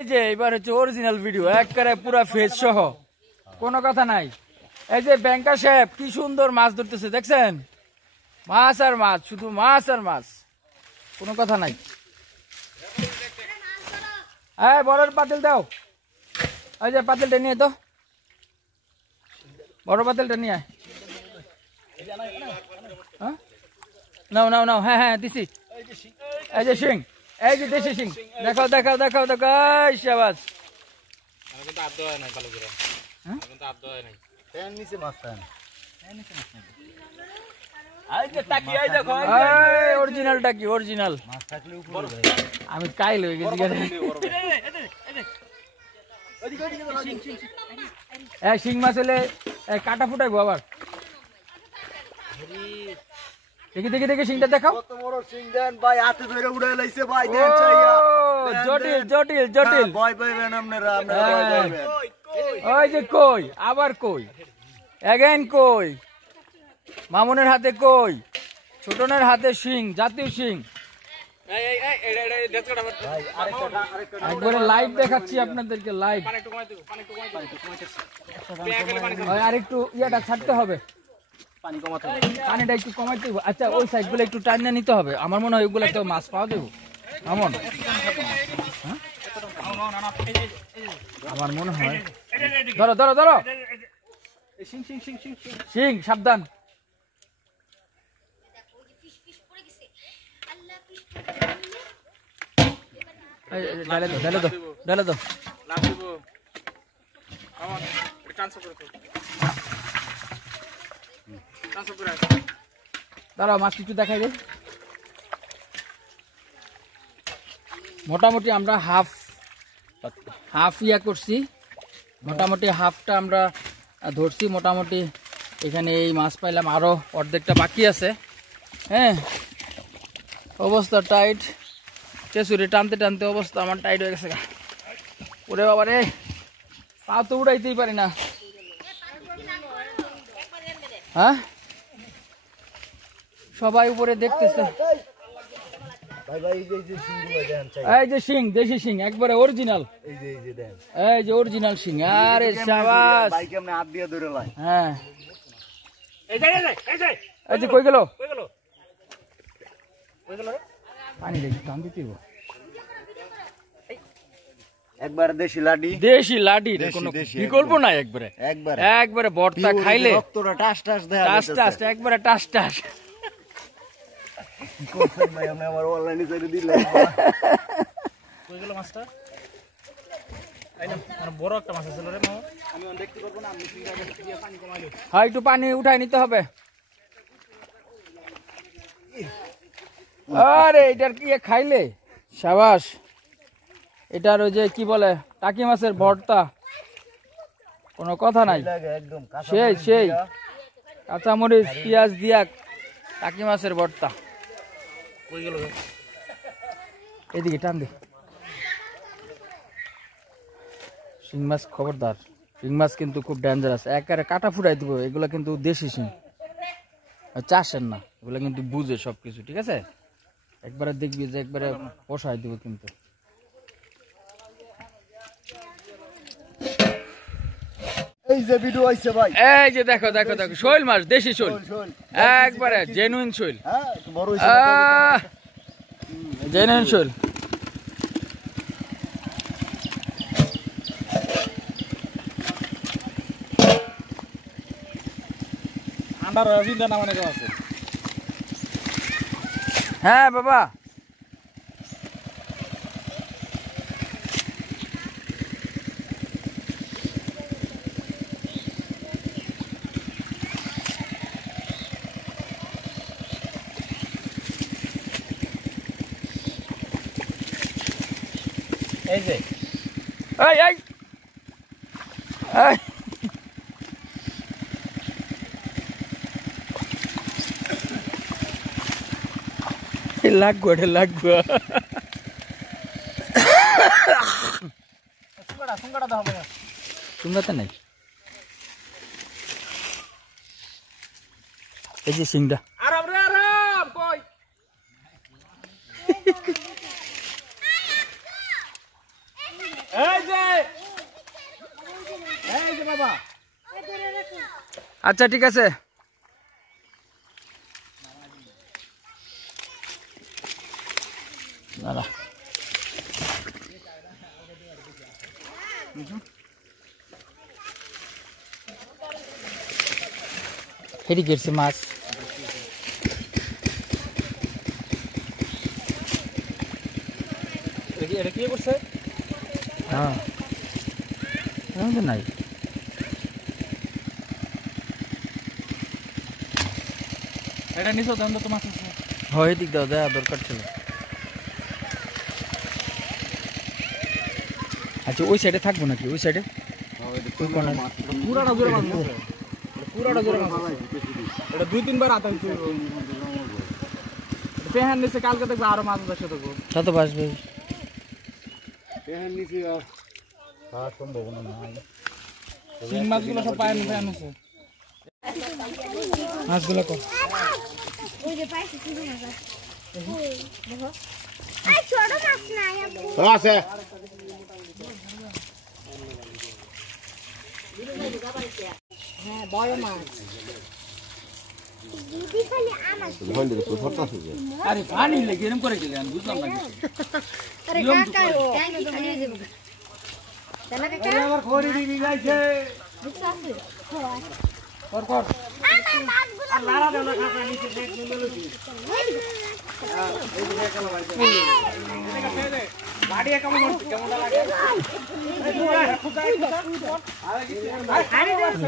এই যে এবার হচ্ছে অরিজিনাল ভিডিও একবারে পুরো ফেস সহ কোনো কথা নাই। এই যে ব্যাংকার সাহেব কি সুন্দর মাছ ধরতেছে দেখছেন, মাছ আর মাছ, শুধু মাছ আর মাছ, কোনো কথা নাই। হ্যাঁ বড় পাতিল দাও, এই যে পাতিলটা নিয়ে তো, বড় পাতিলটা নিয়ে নাও নাও নাও। হ্যাঁ হ্যাঁ দিছি। এই যে শিং, এই যে দেশি শিং, দেখাও দেখাও দেখাও দেখাও, শাবাশ। অরিজিনালটা কি অরিজিনাল, আমি কাইল হয়ে গেছি। শিং মাছ হলে কাটা ফুটাইবো আবার। দেখি দেখি দেখি শিংটা দেখাও। জটিল জটিল জটিল। ওই যে কই, আবার কই, এগেন কই, মামুনের হাতে কই, ছোটনের হাতে শিং, জাতীয় শিং। একবারে লাইভ দেখাচ্ছি আপনাদেরকে, লাইভ। আরেকটু ইয়েটা ছাড়তে হবে, পানিটা একটু কমাইতে হবে। আচ্ছা ওই সাইড গুলো একটু টাইনা নিতে হবে, আমার মনে হয় ওইগুলো একটা মাছ পাওয়া দেবো। আমার মনে হয়, ধরো ধরো ধরো, শিং সাবধান। ঢালে দো ঢালে দো ঢালে দো। দাঁড়াও মাছ কিছু দেখাই দে। মোটামুটি আমরা হাফ ইয়া করছি, মোটামুটি হাফটা আমরা ধরছি। মোটামুটি এখানে এই মাছ পাইলাম, আরো অর্ধেকটা বাকি আছে। হ্যাঁ অবস্থা টাইট, চেঁচুরে টানতে টানতে অবস্থা আমার টাইট হয়ে গেছে। ওরে বাবা রে, পা তো উড়াইতেই পারি না। হ্যাঁ সবাই উপরে দেখতেছে। এই যে শিং, দেশি শিং, একবারে অরিজিনাল। এই যে অরিজিনাল শিং। আরে শাবাশ। হ্যাঁ এই যে কই গেল, পানি দেখি টান দিতে হবে। একবার দেশি লাডি, দেশি লাডির কোনো বিকল্প নাই। একবারে একবারে ভর্তা খাইলে রক্তটা টাস টাস দেয়া টাস টাস, একবারে টাস টাস। ভাই আপনি আমার অনলাইনে ছেড়ে দিলে। কই গেল মাছটা? আইনা আর বড় একটা মাছ আছে রে মামা, আমি দেখতে পারবো না। আপনি দিয়ে পানি কমাইলো। হ্যাঁ একটু পানি উঠাই নিতে হবে। আরে এটার কি খাইলে শাবাশ। এটার ওই যে কি বলে টাকি মাছের ভর্তা, কোনো কথা নাই। সেই সেই কাঁচামরিচ পেঁয়াজ দিয়া টাকি মাছের ভর্তা। এদিকে টান দে। শিং মাছ খবরদার, শিং মাছ কিন্তু খুব ডেঞ্জারাস, একেবারে কাটা ফুটাই দিব। এগুলো কিন্তু দেশি শিং, চাষের না। এগুলো কিন্তু বুঝে সবকিছু, ঠিক আছে? একবারে দেখবি যে একবারে পোষায় দিব কিন্তু। এই যে ভিডিও আইছে ভাই, এই যে দেখো দেখো দেখো, শৈল মাছ, দেশি শৈল, একবারে জেনুইন শৈল। হ্যাঁ বড় জেনুইন শৈল। হ্যাঁ বাবা এই যে এই এই লাগবো, এটা লাগবো। সুঙ্গাতে নাই। এই যে সিংটা, আচ্ছা ঠিক আছে। দাদা হেরি গেছে মাছ। এটা কি করছে? হ্যাঁ এরকম তো নাই। এটা নিছো দাম তো মাছ আছে। হয় দিক দাও দেওয়া দরকার ছিল। আচ্ছা ওই সাইডে থাকবো নাকি? ওই সাইডে ওই কর্নার পুরাটা জোরে মাছ আছে। পুরাটা জোরে মাছ আছে। এটা 2-3 বার আতা হইছে। পেহান নিচে কালকে দেখবে আরো মাছ বসে থাকবো। তা তো বাসবে। পেহান নিছি আর সম্ভাবনা নাই। শিং মাছগুলো সব পায় পেহান নিচে। মাছগুলো কর। ওই যে পাইছি ছোট মাছ আছে। এই ছোট মাছ নাই আপু। আছে হ্যাঁ বড় মাছ। দিদি খালি আমার। আরে পানি লেগে এরকম করে গেলে আমি বুঝলাম না কিছু। আরে কাকা ট্যাঙ্কি খালি হয়ে যাবে। তাহলে কাকা আমার খড়ি দিবি যাইছে বুঝছ আছে? কর কর। আমার মাছগুলো লারা দেনা কাকা নিচে দেখ মেলুছি বাড়ি কেমন হচ্ছে? কেমনটা লাগে? আরে কাকড়াই আছে।